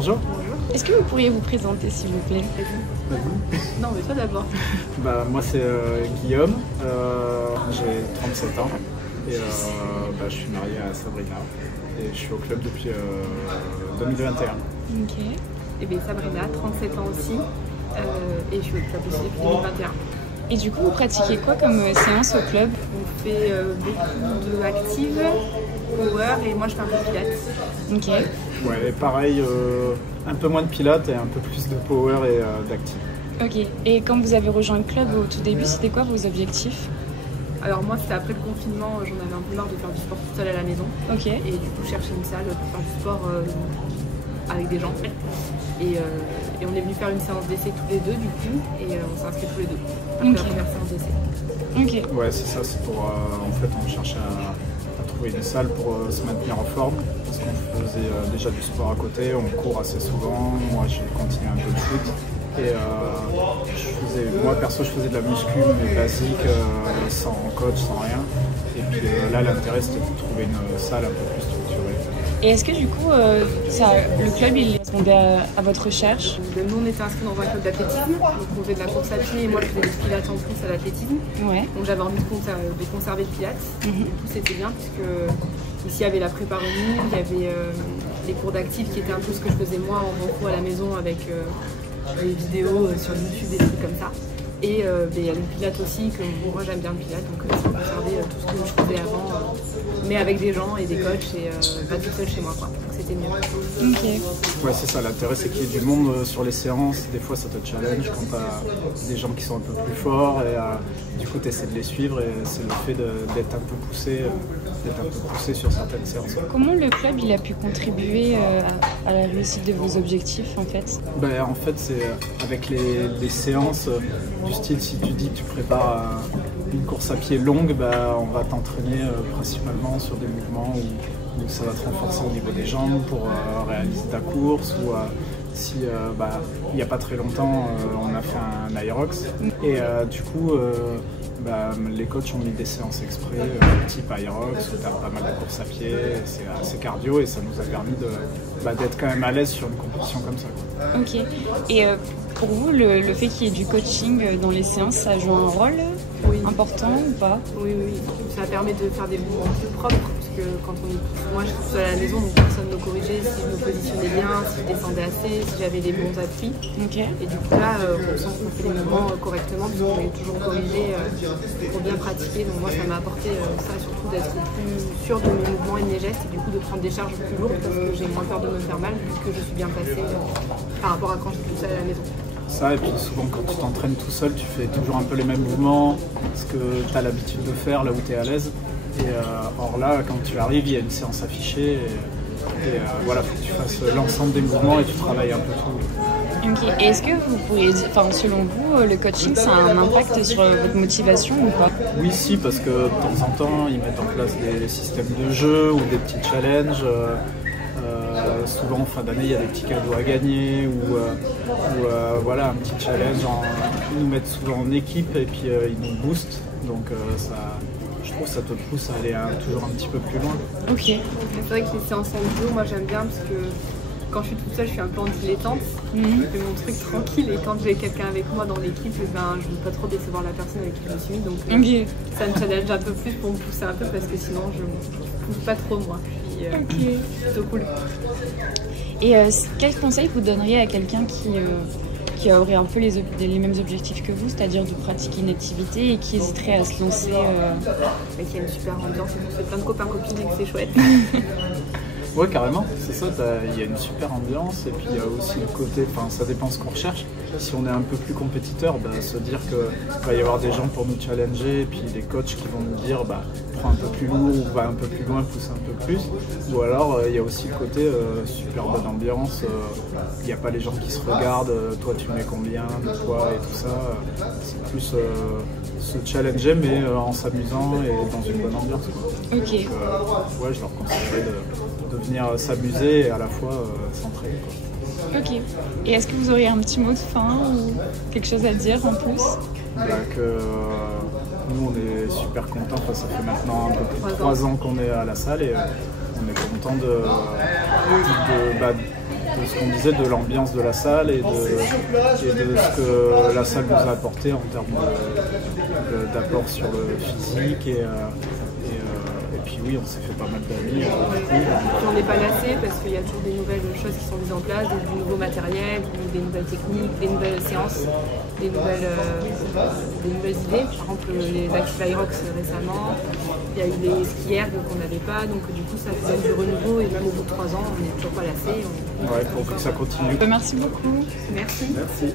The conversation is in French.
Bonjour. Bonjour. Est-ce que vous pourriez vous présenter s'il vous plaît? Non, mais toi d'abord. Moi c'est Guillaume, j'ai 37 ans et je suis marié à Sabrina et je suis au club depuis 2021. Ok. Et bien Sabrina, 37 ans aussi et je suis au club aussi depuis 2021. Et du coup, vous pratiquez quoi comme séance au club? On fait beaucoup de active, power et moi je fais un peu de pilates. Ok. Ouais, et pareil, un peu moins de pilates et un peu plus de power et d'active. Ok. Et quand vous avez rejoint le club au tout début, c'était quoi vos objectifs? Alors moi c'était après le confinement, j'en avais un peu marre de faire du sport toute seule à la maison. Ok. Et du coup je cherchais une salle pour faire du sport avec des gens. Et on est venu faire une séance d'essai tous les deux du coup et on s'est inscrits tous les deux après la première séance d'essai. Ok. Ouais, c'est ça, c'est pour en fait on cherche à trouver une salle pour se maintenir en forme parce qu'on faisait déjà du sport à côté, on court assez souvent, moi j'ai continué un peu de foot et moi perso je faisais de la muscu mais basique, sans coach, sans rien et puis là l'intérêt c'était de trouver une salle un peu plus structurée. Et est-ce que du coup, le club il répondait à votre recherche? Nous on était inscrits dans un club d'athlétisme, donc on faisait de la course à pied et moi je faisais des pilates en plus à l'athlétisme. Ouais. Donc j'avais envie de conserver le pilates. Du coup c'était bien puisque ici il y avait la prépa remise, il y avait les cours d'actifs qui étaient un peu ce que je faisais moi en recours à la maison avec des vidéos sur YouTube, des trucs comme ça. Et il y a le pilates aussi, que moi j'aime bien le pilates, donc ça a conservé tout ce que je faisais avant, mais avec des gens et des coachs et pas tout seul chez moi quoi. Donc c'était mieux. Ok. Ouais, c'est ça, l'intérêt c'est qu'il y ait du monde sur les séances, des fois ça te challenge quand t'as des gens qui sont un peu plus forts et du coup tu essaies de les suivre et c'est le fait d'être un peu poussé sur certaines séances. Comment le club il a pu contribuer à la réussite de vos objectifs en fait? En fait c'est avec les séances du style si tu dis que tu prépares une course à pied longue, on va t'entraîner principalement sur des mouvements où ça va te renforcer au niveau des jambes pour réaliser ta course ou si il n'y a pas très longtemps on a fait un Aerox et du coup les coachs ont mis des séances exprès type Aerox où tu as pas mal de courses à pied, c'est assez cardio et ça nous a permis d'être quand même à l'aise sur une compétition comme ça quoi. Ok. Et pour vous, le fait qu'il y ait du coaching dans les séances, ça joue un rôle important ou pas? Oui, ça permet de faire des mouvements plus propres parce que quand moi je suis toute seule à la maison donc personne ne me corrigeait si je me positionnais bien, si je descendais assez, si j'avais des bons appuis. Okay. Et du coup là on sent qu'on fait les mouvements correctement parce qu'on est toujours corrigé pour bien pratiquer. Donc moi ça m'a apporté ça surtout d'être plus sûr de mes mouvements et de mes gestes et du coup de prendre des charges plus lourdes parce que j'ai moins peur de me faire mal puisque je suis bien placée par rapport à quand je suis toute seule à la maison. Ça, et puis souvent quand tu t'entraînes tout seul, tu fais toujours un peu les mêmes mouvements, ce que tu as l'habitude de faire là où tu es à l'aise. Et or là, quand tu arrives, il y a une séance affichée et voilà, faut que tu fasses l'ensemble des mouvements et tu travailles un peu tout. Ok. Et est-ce que vous pourriez dire, selon vous, le coaching ça a un impact sur votre motivation ou pas? Oui, si, parce que de temps en temps, ils mettent en place des systèmes de jeu ou des petits challenges. Souvent en fin d'année il y a des petits cadeaux à gagner ou voilà un petit challenge. Ils nous mettent souvent en équipe et puis ils nous boostent donc je trouve que ça te pousse à aller toujours un petit peu plus loin. Ok. C'est vrai que les séances en duo moi j'aime bien parce que quand je suis toute seule je suis un peu en dilettante, je fais mon truc tranquille et quand j'ai quelqu'un avec moi dans l'équipe je ne veux pas trop décevoir la personne avec qui je me suis mis donc ça me challenge un peu plus pour me pousser un peu parce que sinon je ne pousse pas trop moi. Ok. Plutôt cool. Et quel conseil vous donneriez à quelqu'un qui aurait un peu les mêmes objectifs que vous, c'est-à-dire de pratiquer une activité et qui hésiterait à se lancer Qui a une super ambiance et on fait plein de copains-copines et que c'est chouette. Ouais, carrément, c'est ça, il y a une super ambiance et puis il y a aussi le côté, ça dépend ce qu'on recherche. Si on est un peu plus compétiteur, se dire qu'il va y avoir des gens pour nous challenger et puis des coachs qui vont nous dire prends un peu plus lourd ou va un peu plus loin, pousse un peu plus. Ou alors il y a aussi le côté super bonne ambiance, il n'y a pas les gens qui se regardent, toi tu mets combien de poids et tout ça. C'est plus se challenger mais en s'amusant et dans une bonne ambiance. Quoi. Ok. Donc, ouais, je leur conseillerais de venir s'amuser et à la fois s'entraîner. Ok. Et est-ce que vous auriez un petit mot de fin ou quelque chose à dire en plus? Nous on est super contents, ça fait maintenant un peu plus de 3 ans qu'on est à la salle et on est content de ce qu'on disait, de l'ambiance de la salle et de ce que la salle nous a apporté en termes d'apport sur le physique. Et puis oui, on s'est fait pas mal d'amis. On n'est pas lassé parce qu'il y a toujours des nouvelles choses qui sont mises en place, du nouveau matériel, des nouvelles techniques, des nouvelles séances, des nouvelles idées. Par exemple, les Active Aerox récemment, il y a eu des ski erg qu'on n'avait pas, donc du coup ça donne du renouveau et même au bout de 3 ans, on n'est toujours pas lassé. Ouais, il faut que ça continue. Merci beaucoup. Merci. Merci.